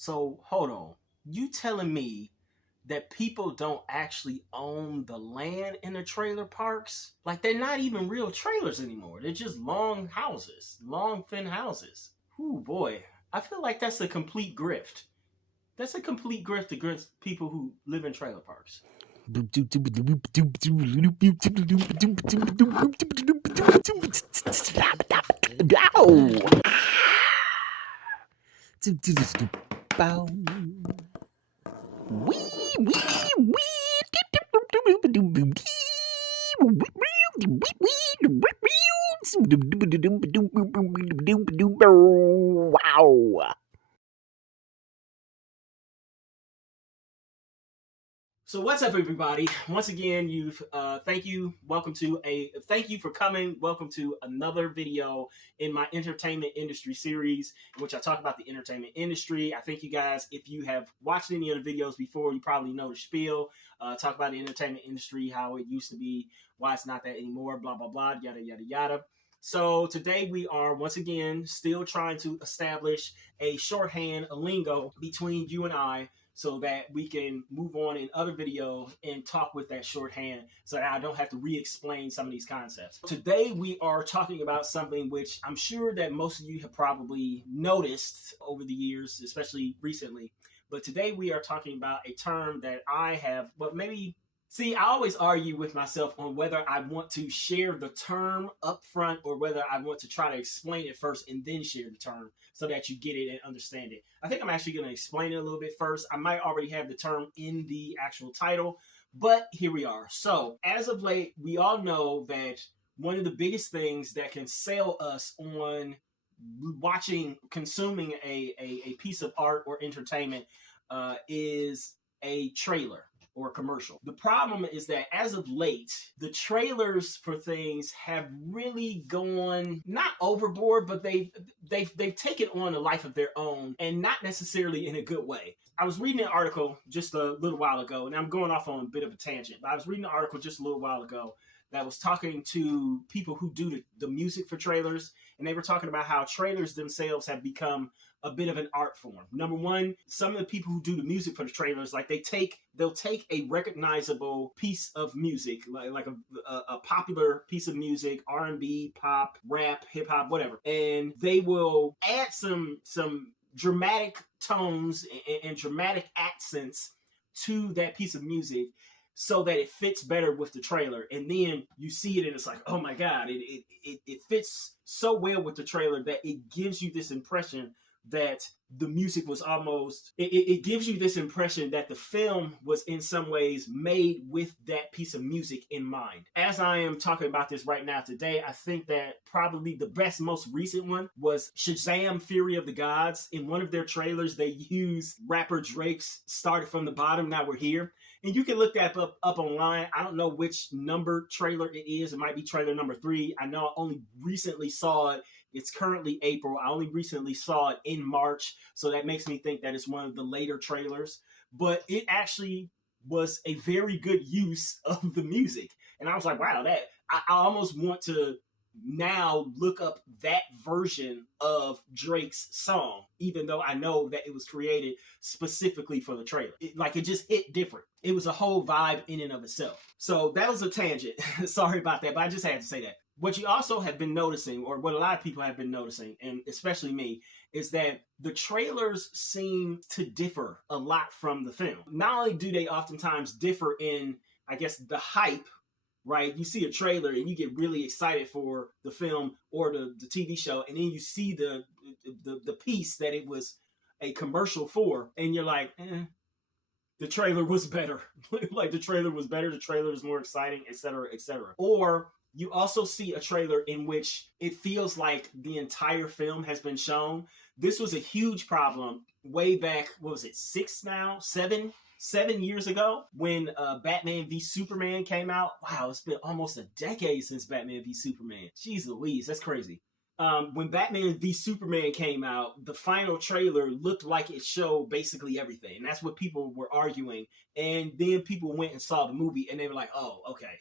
So hold on. You telling me that people don't actually own the land in the trailer parks? Like they're not even real trailers anymore. They're just long houses, long thin houses. Ooh boy. I feel like that's a complete grift. That's a complete grift against people who live in trailer parks. Wow. So what's up, everybody? Once again, thank you for coming. Welcome to another video in my entertainment industry series, in which I talk about the entertainment industry. I think you guys, if you have watched any of the videos before, you probably know the spiel. Talk about the entertainment industry, how it used to be, why it's not that anymore, blah, blah, blah, yada, yada, yada. So today we are once again still trying to establish a shorthand, a lingo between you and I, so that we can move on in other videos and talk with that shorthand so that I don't have to re-explain some of these concepts. Today we are talking about something which I'm sure that most of you have probably noticed over the years, especially recently. But today we are talking about a term that I have, I always argue with myself on whether I want to share the term up front or whether I want to try to explain it first and then share the term so that you get it and understand it. I think I'm actually going to explain it a little bit first. I might already have the term in the actual title, but here we are. So as of late, we all know that one of the biggest things that can sell us on consuming a piece of art or entertainment is a trailer or commercial. The problem is that as of late, the trailers for things have really gone not overboard, but they've taken on a life of their own, and not necessarily in a good way. I was reading an article just a little while ago, and I'm going off on a bit of a tangent, but I was reading an article just a little while ago that was talking to people who do the music for trailers, and they were talking about how trailers themselves have become a bit of an art form. Number one, some of the people who do the music for the trailers, like they'll take a recognizable piece of music, like a popular piece of music, R&B, pop, rap, hip hop, whatever, and they will add some dramatic tones and dramatic accents to that piece of music so that it fits better with the trailer. And then you see it and it's like, oh my God, it fits so well with the trailer that it gives you this impression that the music was almost, it gives you this impression that the film was in some ways made with that piece of music in mind. As I am talking about this right now today, I think that probably the best, most recent one was Shazam! Fury of the Gods. In one of their trailers, they use rapper Drake's Started From the Bottom, Now We're Here. And you can look that up online. I don't know which number trailer it is. It might be trailer number 3. I know I only recently saw it. It's currently April. I only recently saw it in March. So that makes me think that it's one of the later trailers. But it actually was a very good use of the music. And I was like, wow, I almost want to now look up that version of Drake's song, even though I know that it was created specifically for the trailer. It just hit different. It was a whole vibe in and of itself. So that was a tangent. Sorry about that, but I just had to say that. What you also have been noticing, or what a lot of people have been noticing, and especially me, is that the trailers seem to differ a lot from the film. Not only do they oftentimes differ in, I guess, the hype, right? You see a trailer and you get really excited for the film or the TV show, and then you see the piece that it was a commercial for, and you're like, the trailer was better. Like the trailer was better, the trailer was more exciting, etc., etc. Or you also see a trailer in which it feels like the entire film has been shown. This was a huge problem way back, what was it, 7 years ago when Batman v Superman came out. Wow, it's been almost a decade since Batman v Superman. Jeez Louise, that's crazy. When Batman v Superman came out, the final trailer looked like it showed basically everything. And that's what people were arguing. And then people went and saw the movie and they were like, oh, okay.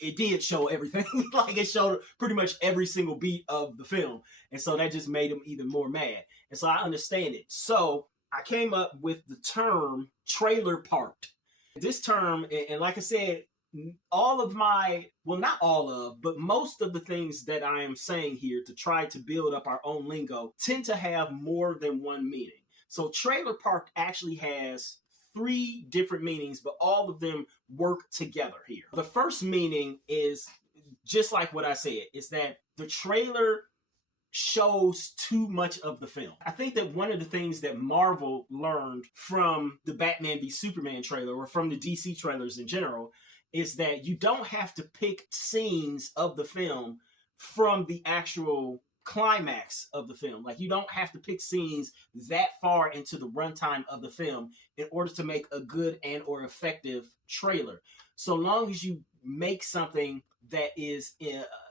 It did show everything. Like it showed pretty much every single beat of the film. And so that just made them even more mad. And so I understand it. So I came up with the term trailer parked. This term, and like I said, all of my, well, not all of, but most of the things that I am saying here to try to build up our own lingo tend to have more than one meaning. So trailer park actually has three different meanings, but all of them work together here. The first meaning is just like what I said, is that the trailer shows too much of the film. I think that one of the things that Marvel learned from the Batman v Superman trailer, or from the DC trailers in general, is that you don't have to pick scenes of the film from the actual climax of the film. Like, you don't have to pick scenes that far into the runtime of the film in order to make a good and or effective trailer. So long as you make something that is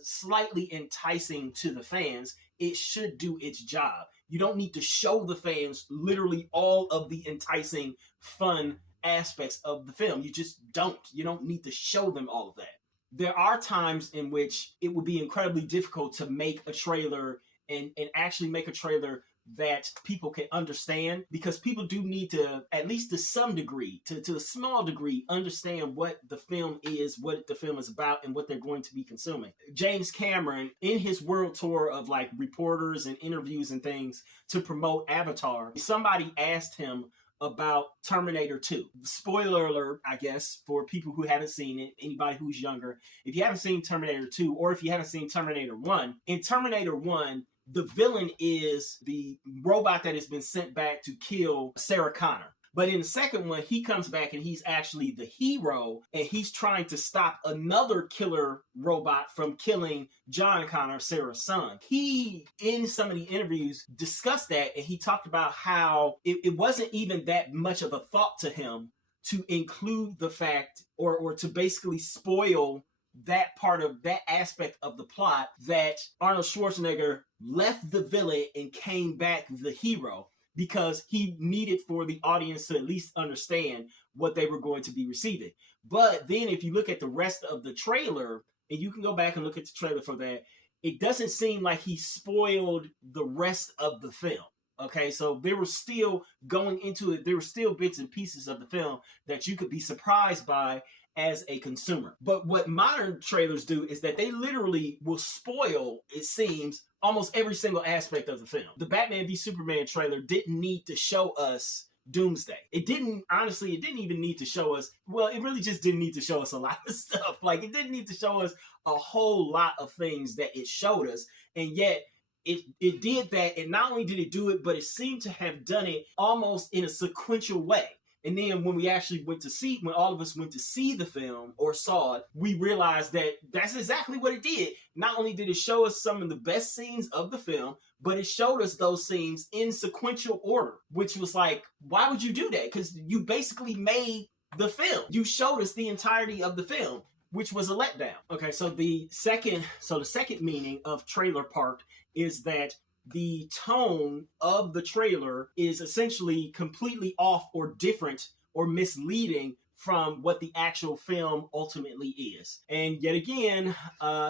slightly enticing to the fans, it should do its job. You don't need to show the fans literally all of the enticing, fun aspects of the film. You just don't. You don't need to show them all of that. There are times in which it would be incredibly difficult to make a trailer and actually make a trailer that people can understand, because people do need to, at least to some degree, to a small degree, understand what the film is, what the film is about, and what they're going to be consuming. James Cameron, in his world tour of like reporters and interviews and things to promote Avatar, somebody asked him about Terminator 2. Spoiler alert, I guess, for people who haven't seen it, anybody who's younger. If you haven't seen Terminator 2, or if you haven't seen Terminator 1, in Terminator 1, the villain is the robot that has been sent back to kill Sarah Connor. But in the second one, he comes back and he's actually the hero, and he's trying to stop another killer robot from killing John Connor, Sarah's son. He, in some of the interviews, discussed that, and he talked about how it wasn't even that much of a thought to him to include the fact, or to basically spoil that part of that aspect of the plot, that Arnold Schwarzenegger left the villain and came back the hero, because he needed for the audience to at least understand what they were going to be receiving. But then if you look at the rest of the trailer, and you can go back and look at the trailer for that, it doesn't seem like he spoiled the rest of the film. Okay, so they were still going into it. There were still bits and pieces of the film that you could be surprised by as a consumer. But what modern trailers do is that they literally will spoil, it seems, almost every single aspect of the film. The Batman v Superman trailer didn't need to show us Doomsday. It didn't even need to show us, well, it really just didn't need to show us a lot of stuff. Like, it didn't need to show us a whole lot of things that it showed us, and yet it did that. And not only did it do it, but it seemed to have done it almost in a sequential way. And then when all of us went to see the film or saw it, we realized that that's exactly what it did. Not only did it show us some of the best scenes of the film, but it showed us those scenes in sequential order, which was like, why would you do that? Because you basically made the film. You showed us the entirety of the film, which was a letdown. Okay, so the second meaning of trailer park is that the tone of the trailer is essentially completely off or different or misleading from what the actual film ultimately is. And yet again,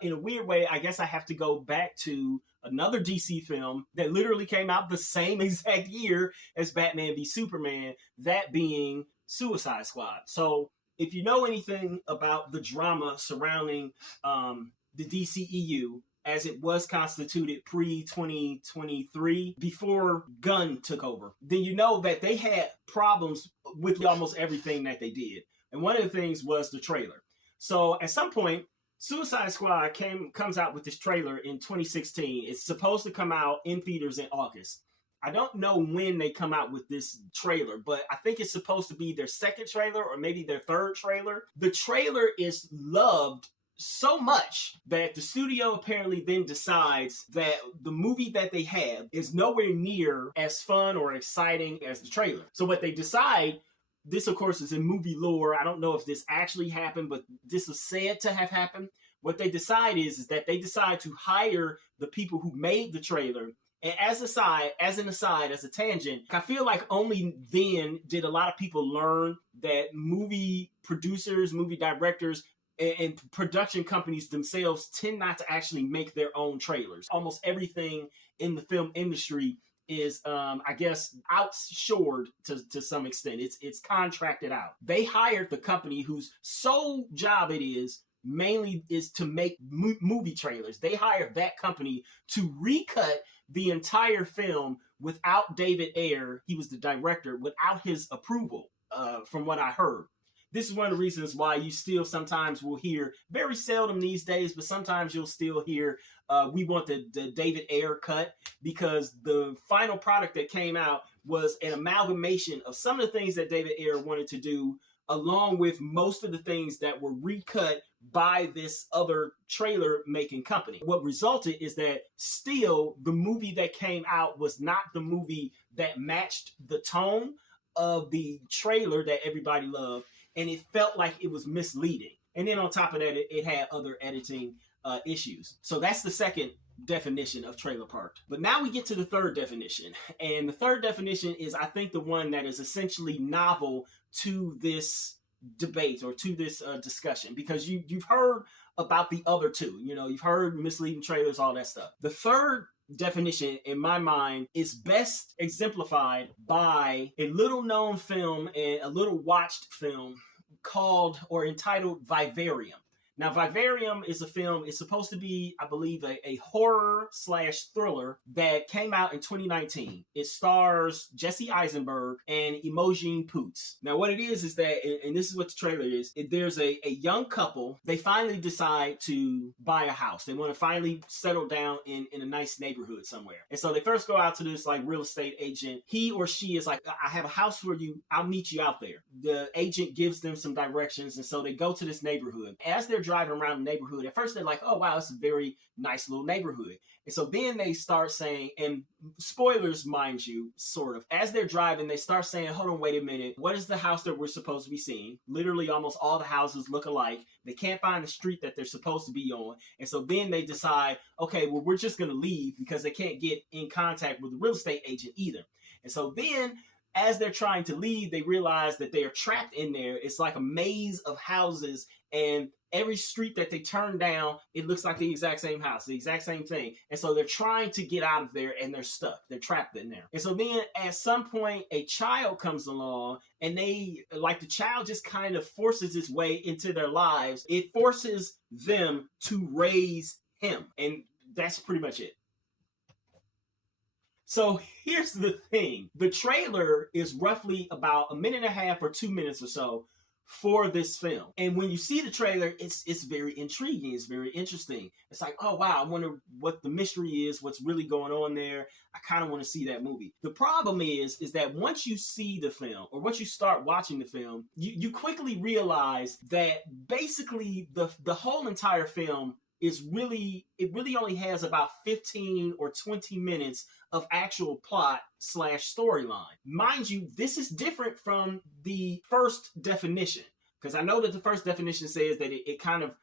in a weird way, I guess I have to go back to another DC film that literally came out the same exact year as Batman v Superman, that being Suicide Squad. So if you know anything about the drama surrounding the DCEU, as it was constituted pre-2023, before Gunn took over, then you know that they had problems with almost everything that they did. And one of the things was the trailer. So at some point, Suicide Squad comes out with this trailer in 2016. It's supposed to come out in theaters in August. I don't know when they come out with this trailer, but I think it's supposed to be their second trailer or maybe their third trailer. The trailer is loved so much that the studio apparently then decides that the movie that they have is nowhere near as fun or exciting as the trailer. So what they decide, this of course is in movie lore, I don't know if this actually happened, but this is said to have happened. What they decide is that they decide to hire the people who made the trailer. And as a tangent, I feel like only then did a lot of people learn that movie producers, movie directors, and production companies themselves tend not to actually make their own trailers. Almost everything in the film industry I guess outshored to some extent. It's contracted out. They hired the company whose sole job it is mainly is to make movie trailers. They hired that company to recut the entire film without David Ayer. He was the director, without his approval, from what I heard. This is one of the reasons why you still sometimes will hear, very seldom these days, but sometimes you'll still hear, we want the David Ayer cut, because the final product that came out was an amalgamation of some of the things that David Ayer wanted to do, along with most of the things that were recut by this other trailer making company. What resulted is that still the movie that came out was not the movie that matched the tone of the trailer that everybody loved, and it felt like it was misleading. And then on top of that, it had other editing issues. So that's the second definition of Trailerparked. But now we get to the third definition. And the third definition is, I think, the one that is essentially novel to this debate or to this discussion, because you've heard about the other two. You know, you've heard misleading trailers, all that stuff. The third definition, in my mind, is best exemplified by a little known film and a little watched film called or entitled Vivarium. Now, Vivarium is a film, it's supposed to be, I believe, a horror/thriller that came out in 2019. It stars Jesse Eisenberg and Imogen Poots. Now, what it is that, and this is what the trailer is, there's a young couple. They finally decide to buy a house. They want to finally settle down in a nice neighborhood somewhere. And so they first go out to this like real estate agent. He or she is like, I have a house for you. I'll meet you out there. The agent gives them some directions. And so they go to this neighborhood. As they're driving around the neighborhood, at first they're like, oh wow, it's a very nice little neighborhood. And so then they start saying, and spoilers, mind you, sort of, as they're driving, they start saying, hold on, wait a minute, what is the house that we're supposed to be seeing? Literally almost all the houses look alike. They can't find the street that they're supposed to be on. And so then they decide, okay, well, we're just going to leave, because they can't get in contact with the real estate agent either. And so then, as they're trying to leave, they realize that they are trapped in there. It's like a maze of houses, and every street that they turn down, it looks like the exact same house, the exact same thing. And so they're trying to get out of there, and they're stuck. They're trapped in there. And so then at some point, a child comes along, and the child just kind of forces its way into their lives. It forces them to raise him. And that's pretty much it. So here's the thing. The trailer is roughly about 1.5 minutes or 2 minutes or so for this film. And when you see the trailer, it's very intriguing. It's very interesting. It's like, oh wow, I wonder what the mystery is, what's really going on there. I kind of want to see that movie. The problem is that once you see the film, or once you start watching the film, you quickly realize that basically the whole entire film really only has about 15 or 20 minutes of actual plot/storyline. Mind you, this is different from the first definition, because I know that the first definition says that it kind of,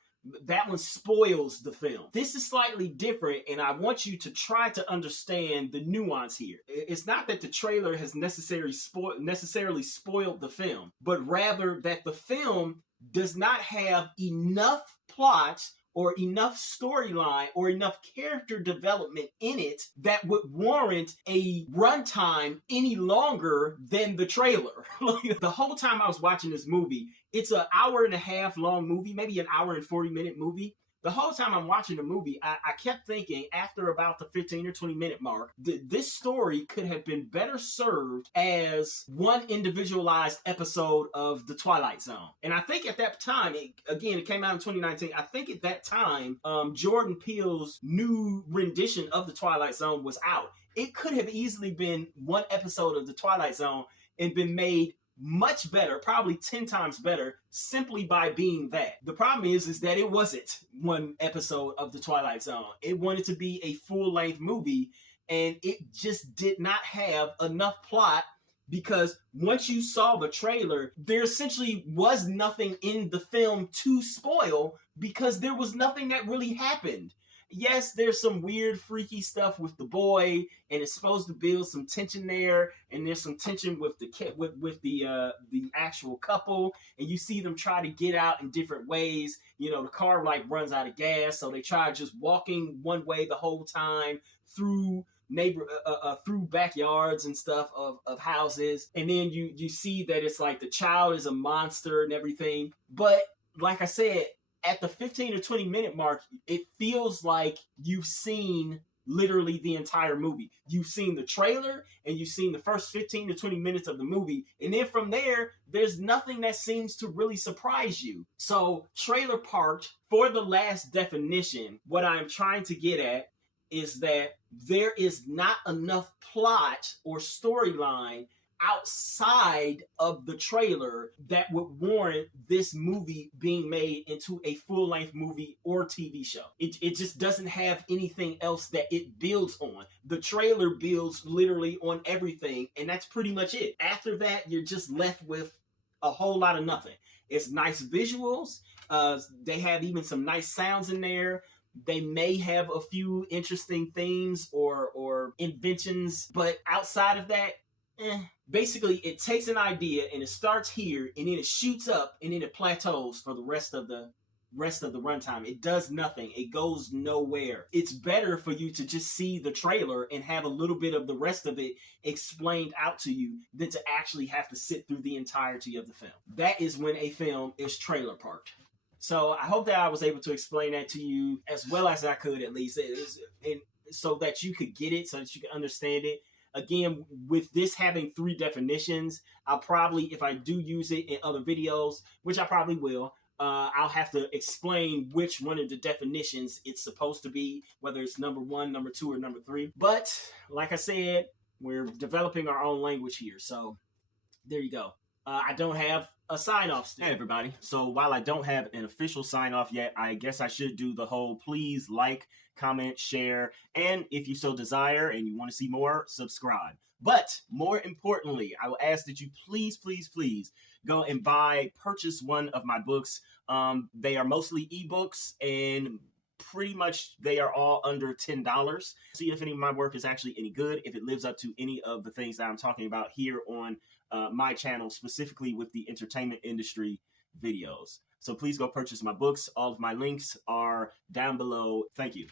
that one spoils the film. This is slightly different, and I want you to try to understand the nuance here. It's not that the trailer has necessarily spoiled the film, but rather that the film does not have enough plot or enough storyline or enough character development in it that would warrant a runtime any longer than the trailer. The whole time I was watching this movie, it's an 1.5 hour long movie, maybe an 1 hour and 40-minute movie. The whole time I'm watching the movie, I kept thinking, after about the 15 or 20 minute mark, this story could have been better served as one individualized episode of The Twilight Zone. And I think at that time, it came out in 2019, I think at that time, Jordan Peele's new rendition of The Twilight Zone was out. It could have easily been one episode of The Twilight Zone and been made much better, probably 10 times better, simply by being that. The problem is that it wasn't one episode of The Twilight Zone. It wanted to be a full-length movie, and it just did not have enough plot, because once you saw the trailer, there essentially was nothing in the film to spoil, because there was nothing that really happened. Yes, there's some weird, freaky stuff with the boy, and it's supposed to build some tension there, and there's some tension with the actual couple, and you see them try to get out in different ways. You know, the car runs out of gas, so they try just walking one way the whole time through through backyards and stuff of houses, and then you see that it's like the child is a monster and everything. But like I said, at the 15 or 20 minute mark, it feels like you've seen literally the entire movie. You've seen the trailer and you've seen the first 15 to 20 minutes of the movie. And then from there, there's nothing that seems to really surprise you. So Trailerparked, for the last definition, what I'm trying to get at is that there is not enough plot or storyline outside of the trailer that would warrant this movie being made into a full-length movie or TV show. It just doesn't have anything else that it builds on. The trailer builds literally on everything, and that's pretty much it. After that, you're just left with a whole lot of nothing. It's nice visuals. They have even some nice sounds in there. They may have a few interesting themes or inventions, but outside of that, basically it takes an idea and it starts here and then it shoots up and then it plateaus for the rest of the runtime. It does nothing. It goes nowhere. It's better for you to just see the trailer and have a little bit of the rest of it explained out to you than to actually have to sit through the entirety of the film. That is when a film is trailer parked. So I hope that I was able to explain that to you as well as I could, at least, and so that you could get it, so that you can understand it. Again, with this having 3 definitions, I'll probably, if I do use it in other videos, which I probably will, I'll have to explain which one of the definitions it's supposed to be, whether it's number 1, number 2, or number 3. But like I said, we're developing our own language here. So there you go. I don't have a sign-off still. Hey, everybody. So while I don't have an official sign-off yet, I guess I should do the whole please like, comment, share, and if you so desire and you want to see more, subscribe. But more importantly, I will ask that you please go and purchase one of my books. They are mostly ebooks, and pretty much they are all under $10. See if any of my work is actually any good, if it lives up to any of the things that I'm talking about here on my channel, specifically with the entertainment industry videos. So please go purchase my books. All of my links are down below. Thank you.